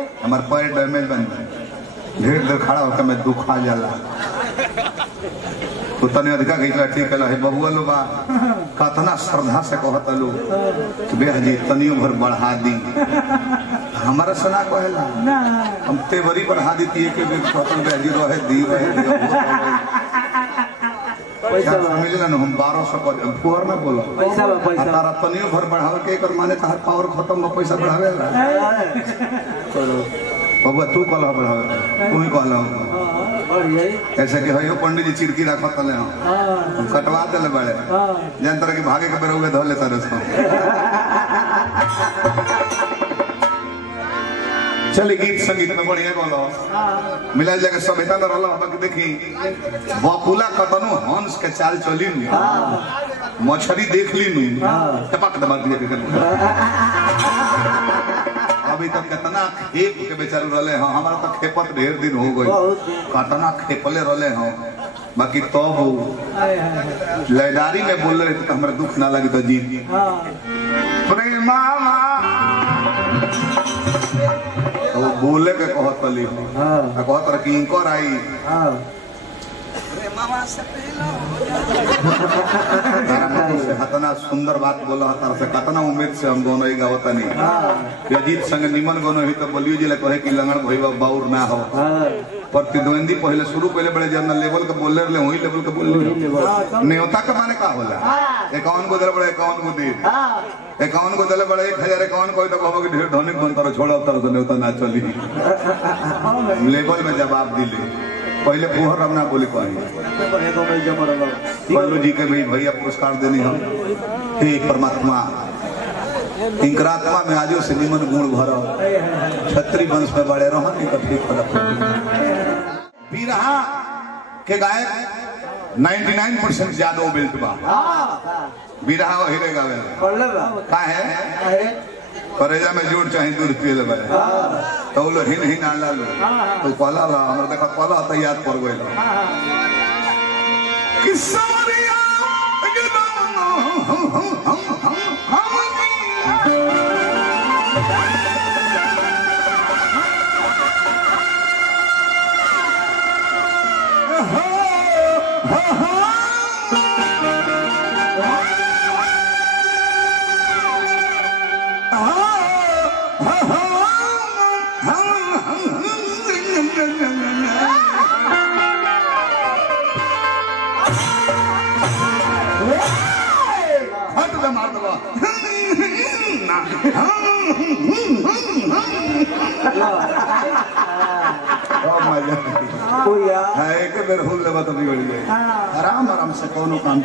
हमारे पैर डैमेज बन गए, ढेर देर खड़ा होकर मैं दुखा जाला तो तने अधिका गईला ठीक है बबुआ लो बा कतना श्रद्धा से कहत लो बेहजी तनियो भर बढ़ा दी हमारा सना कहला हम तेवरी बढ़ा दी थी के स्वतंत्र बेहजी रहे दी पैसा मिलेला न हम 1200 को फुहर में बोलो पैसा तारा तनियो भर बढ़ावे के कर माने तार पावर खत्म हो पैसा बढ़ावेला बाबा तू कहला बढ़ावे तू ही कहला ऐसा कि हो पंडित जी चिरकी रखत ले हम कटवा देले बड़े जन तरह के भागे के बेरुए धो लेता रसो चल गीत संगीत में बढ़िया बोलो मिला जगह सभ्यता न रहला बाकी देखी बकुला कतनो हंस के चाल चली मछली देख ली टपक दबा दिया अभी तक कितना खेप के बेचारे रहले हैं हमारा तो खेपत ढेर दिन हो गई कतना खेपले रहले हैं बाकी तो लयदारी में बोल रहे तो हमारा दुख ना लगे तो जी मामा तो बोले के कहत पली कहत रखी इंकर आई कतना सुंदर बात बोला तार से कतना उम्मीद से हम दोनों ही गावता नहीं अजीत संग निमन गोनो ही तो बोलियो जिला कहे कि लंगड़ भईवा बाउर ना हो प्रतिद्वंदी पहले शुरू पहले बड़े जनरल लेवल के बोलर ले वही लेवल के बोल न्योता का माने का होला 51 गो दल बड़े 51 गो दे 51 गो दल बड़े 1051 कोई तो कहबो कि ढेर धनिक बनतर छोड़ तर से न्योता ना चली लेवल में जवाब दिले पहले पुहर रमना बोली कही जी के भाई भैया पुरस्कार देनी हम हे परमात्मा इंकरात्मा में आजो से निमन गुण भर छत्री वंश में बड़े रहो बीरहा के गायक 99% ज्यादा बेल्ट बा बीरहा हीरे गावे का है करेजा में जोड़ चाहे दूर पिए ले बड़े तो लो हिन हिन आला लो तो कहला ला हमर देखा कहला त याद पड़ गइल किसरिया आराम से कोनो काम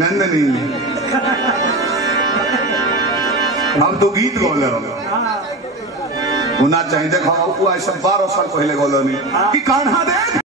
नंदनी हम तो गीत गौले होना चाहिए देखो ऐसा 12 साल पहले गौलो नहीं कि कान्हा दे